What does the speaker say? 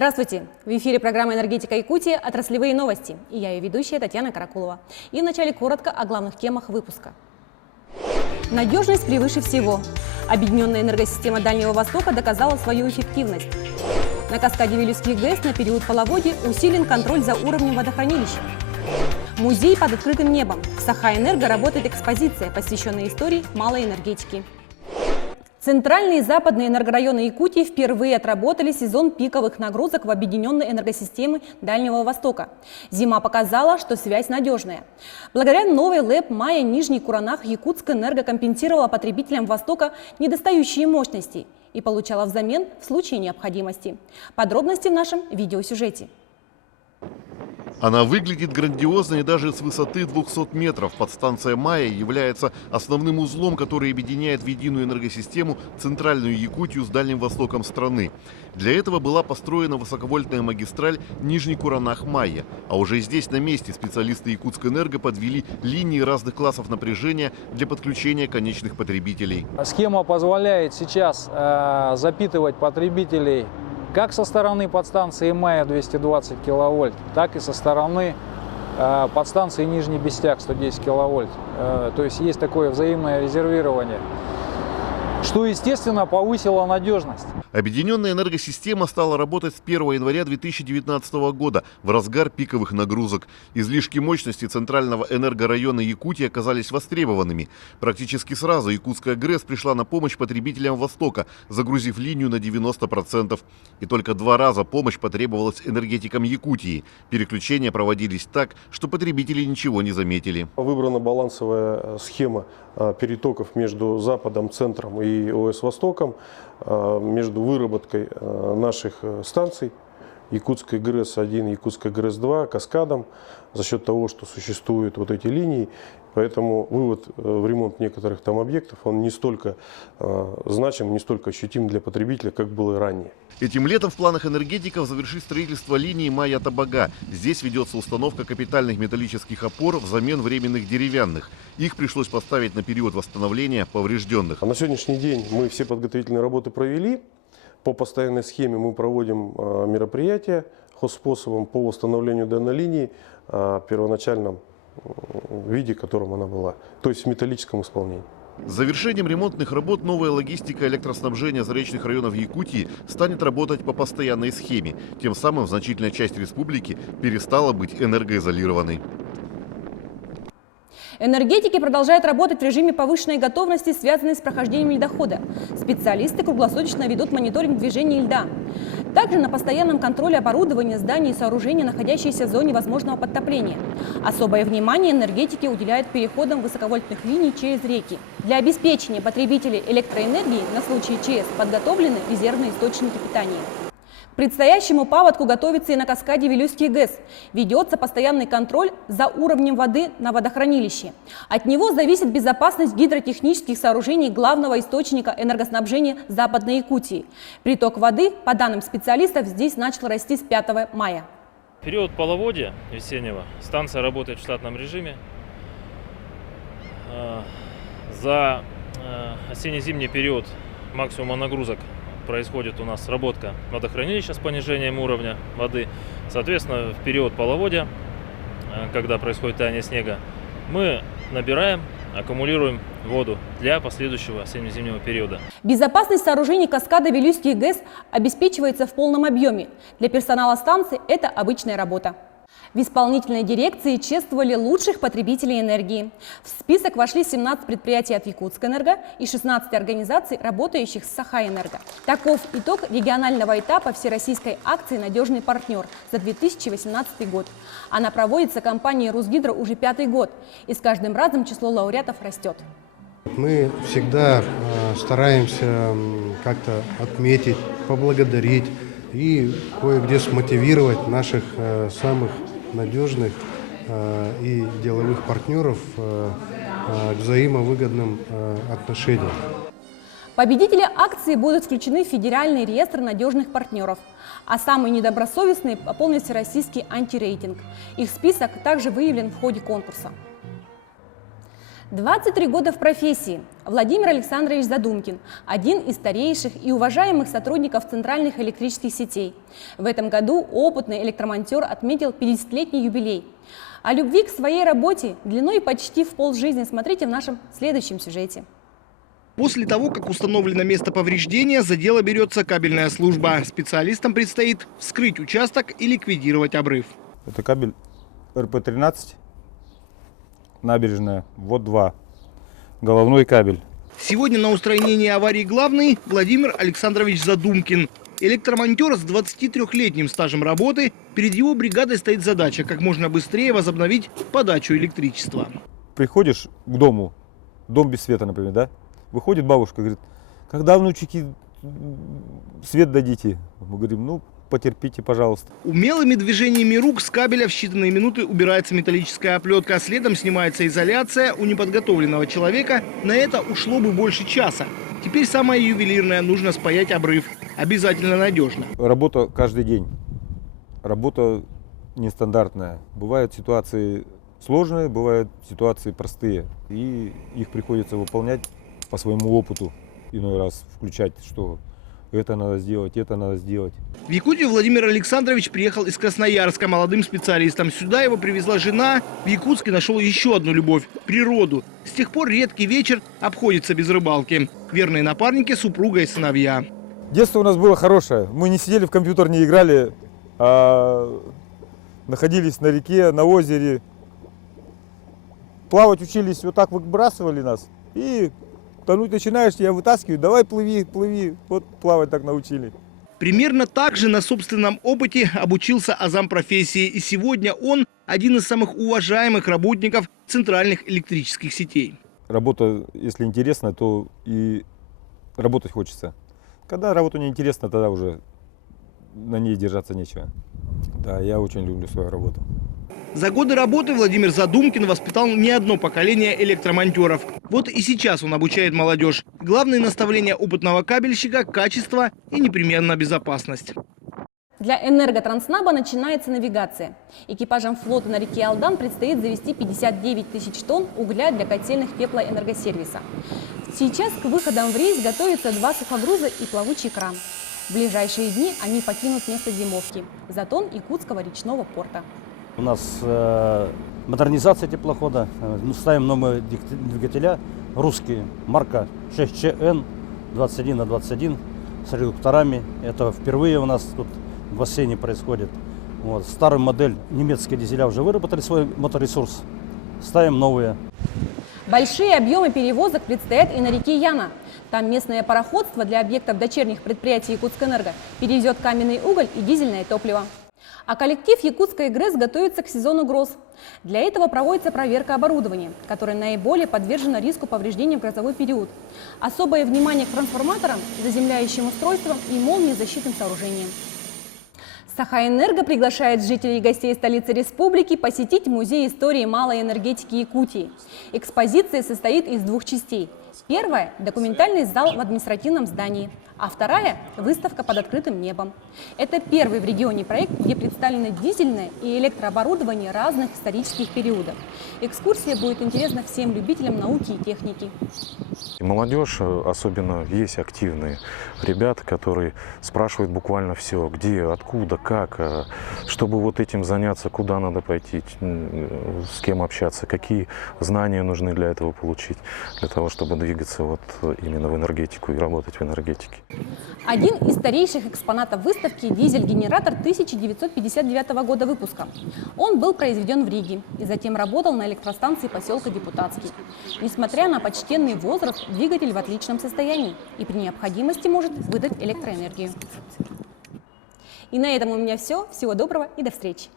Здравствуйте! В эфире программа «Энергетика Якутии. Отраслевые новости». И я ее ведущая Татьяна Каракулова. И вначале коротко о главных темах выпуска. Надежность превыше всего. Объединенная энергосистема Дальнего Востока доказала свою эффективность. На каскаде Вилюйских ГЭС на период половодья усилен контроль за уровнем водохранилища. Музей под открытым небом. В Сахаэнерго работает экспозиция, посвященная истории малой энергетики. Центральные и западные энергорайоны Якутии впервые отработали сезон пиковых нагрузок в объединенной энергосистеме Дальнего Востока. Зима показала, что связь надежная. Благодаря новой ЛЭП Майя Нижний Куранах Якутскэнерго компенсировала потребителям Востока недостающие мощности и получала взамен в случае необходимости. Подробности в нашем видеосюжете. Она выглядит грандиозно и даже с высоты 200 метров. Подстанция Майя является основным узлом, который объединяет в единую энергосистему центральную Якутию с Дальним Востоком страны. Для этого была построена высоковольтная магистраль Нижний Куранах-Майя. А уже здесь на месте специалисты Якутскэнерго подвели линии разных классов напряжения для подключения конечных потребителей. Схема позволяет сейчас запитывать потребителей как со стороны подстанции Майя 220 киловольт, так и со стороны подстанции Нижний Бестяк 110 киловольт. То есть есть такое взаимное резервирование, что, естественно, повысило надежность. Объединенная энергосистема стала работать с 1 января 2019 года в разгар пиковых нагрузок. Излишки мощности центрального энергорайона Якутии оказались востребованными. Практически сразу Якутская ГРЭС пришла на помощь потребителям Востока, загрузив линию на 90%. И только 2 раза помощь потребовалась энергетикам Якутии. Переключения проводились так, что потребители ничего не заметили. Выбрана балансовая схема перетоков между Западом, Центром и ОС Востоком, между выработкой наших станций Якутской ГРЭС-1, Якутской ГРЭС-2, каскадом, за счет того, что существуют вот эти линии. Поэтому вывод в ремонт некоторых там объектов, он не столько значим, не столько ощутим для потребителя, как было и ранее. Этим летом в планах энергетиков завершить строительство линии Майя-Табага. Здесь ведется установка капитальных металлических опор взамен временных деревянных. Их пришлось поставить на период восстановления поврежденных. А на сегодняшний день мы все подготовительные работы провели. По постоянной схеме мы проводим мероприятия хозспособом по восстановлению данной линии в первоначальном виде, в котором она была, то есть в металлическом исполнении. С завершением ремонтных работ новая логистика электроснабжения заречных районов Якутии станет работать по постоянной схеме. Тем самым значительная часть республики перестала быть энергоизолированной. Энергетики продолжают работать в режиме повышенной готовности, связанной с прохождением ледохода. Специалисты круглосуточно ведут мониторинг движения льда. Также на постоянном контроле оборудования, зданий и сооружений, находящиеся в зоне возможного подтопления. Особое внимание энергетики уделяют переходам высоковольтных линий через реки. Для обеспечения потребителей электроэнергии на случай ЧС подготовлены резервные источники питания. К предстоящему паводку готовится и на каскаде Вилюйский ГЭС. Ведется постоянный контроль за уровнем воды на водохранилище. От него зависит безопасность гидротехнических сооружений главного источника энергоснабжения Западной Якутии. Приток воды, по данным специалистов, здесь начал расти с 5 мая. В период половодья весеннего станция работает в штатном режиме. За осенне-зимний период максимума нагрузок происходит у нас сработка водохранилища с понижением уровня воды. Соответственно, в период половодья, когда происходит таяние снега, мы набираем, аккумулируем воду для последующего осенне-зимнего периода. Безопасность сооружений каскада Вилюйский ГЭС обеспечивается в полном объеме. Для персонала станции это обычная работа. В исполнительной дирекции чествовали лучших потребителей энергии. В список вошли 17 предприятий от Якутскэнерго и 16 организаций, работающих с Сахаэнерго. Таков итог регионального этапа всероссийской акции «Надежный партнер» за 2018 год. Она проводится компанией «Русгидро» уже 5-й год, и с каждым разом число лауреатов растет. Мы всегда стараемся как-то отметить, поблагодарить и кое-где смотивировать наших самых надежных и деловых партнеров к взаимовыгодным отношениям. Победители акции будут включены в Федеральный реестр надежных партнеров, а самые недобросовестные пополнят всероссийский антирейтинг. Их список также выявлен в ходе конкурса. 23 года в профессии. Владимир Александрович Задумкин – один из старейших и уважаемых сотрудников центральных электрических сетей. В этом году опытный электромонтер отметил 50-летний юбилей. О любви к своей работе длиной почти в полжизни смотрите в нашем следующем сюжете. После того, как установлено место повреждения, за дело берется кабельная служба. Специалистам предстоит вскрыть участок и ликвидировать обрыв. Это кабель РП-13, набережная, вот 2, головной кабель. Сегодня на устранении аварии главный Владимир Александрович Задумкин. Электромонтер с 23-летним стажем работы. Перед его бригадой стоит задача как можно быстрее возобновить подачу электричества. Приходишь к дому, дом без света, например, да? Выходит бабушка, говорит, когда, внучики, свет дадите? Мы говорим, ну, потерпите, пожалуйста. Умелыми движениями рук с кабеля в считанные минуты убирается металлическая оплетка. Следом снимается изоляция. У неподготовленного человека на это ушло бы больше часа. Теперь самое ювелирное – нужно спаять обрыв. Обязательно надежно. Работа каждый день. Работа нестандартная. Бывают ситуации сложные, бывают ситуации простые. И их приходится выполнять по своему опыту. Иной раз включать, что это надо сделать, это надо сделать. В Якутию Владимир Александрович приехал из Красноярска молодым специалистом. Сюда его привезла жена. В Якутске нашел еще одну любовь – природу. С тех пор редкий вечер обходится без рыбалки. Верные напарники – супруга и сыновья. Детство у нас было хорошее. Мы не сидели в компьютер, не играли, а находились на реке, на озере. Плавать учились, вот так выбрасывали нас. И тонуть начинаешь, тебя вытаскивают, давай плыви, плыви. Вот плавать так научили. Примерно так же на собственном опыте обучился азам профессии. И сегодня он один из самых уважаемых работников центральных электрических сетей. Работа, если интересна, то и работать хочется. Когда работа не интересна, тогда уже на ней держаться нечего. Да, я очень люблю свою работу. За годы работы Владимир Задумкин воспитал не одно поколение электромонтеров. Вот и сейчас он обучает молодежь. Главные наставления опытного кабельщика – качество и непременно безопасность. Для Энерготранснаба начинается навигация. Экипажам флота на реке Алдан предстоит завести 59 тысяч тонн угля для котельных теплоэнергосервиса. Сейчас к выходам в рейс готовятся 2 сухогруза и плавучий кран. В ближайшие дни они покинут место зимовки – затон Якутского речного порта. У нас модернизация теплохода. Мы ставим новые двигателя русские, марка 6ЧН 21х21 с редукторами. Это впервые у нас тут в бассейне происходит. Вот. Старую модель немецкие дизеля уже выработали свой моторесурс. Ставим новые. Большие объемы перевозок предстоят и на реке Яна. Там местное пароходство для объектов дочерних предприятий Якутскэнерго перевезет каменный уголь и дизельное топливо. А коллектив Якутской ГРЭС готовится к сезону гроз. Для этого проводится проверка оборудования, которое наиболее подвержено риску повреждений в грозовой период. Особое внимание к трансформаторам, заземляющим устройствам и молниезащитным сооружениям. Сахаэнерго приглашает жителей и гостей столицы республики посетить Музей истории малой энергетики Якутии. Экспозиция состоит из 2 частей. Первая – документальный зал в административном здании, а вторая – выставка под открытым небом. Это первый в регионе проект, где представлены дизельное и электрооборудование разных исторических периодов. Экскурсия будет интересна всем любителям науки и техники. Молодежь, особенно есть активные ребята, которые спрашивают буквально все, где, откуда, как, чтобы вот этим заняться, куда надо пойти, с кем общаться, какие знания нужны для этого получить, для того, чтобы двигаться вот именно в энергетику и работать в энергетике. Один из старейших экспонатов выставки – дизель-генератор 1959 года выпуска. Он был произведен в Риге и затем работал на электростанции поселка Депутатский. Несмотря на почтенный возраст, двигатель в отличном состоянии и при необходимости может выдать электроэнергию. И на этом у меня все. Всего доброго и до встречи.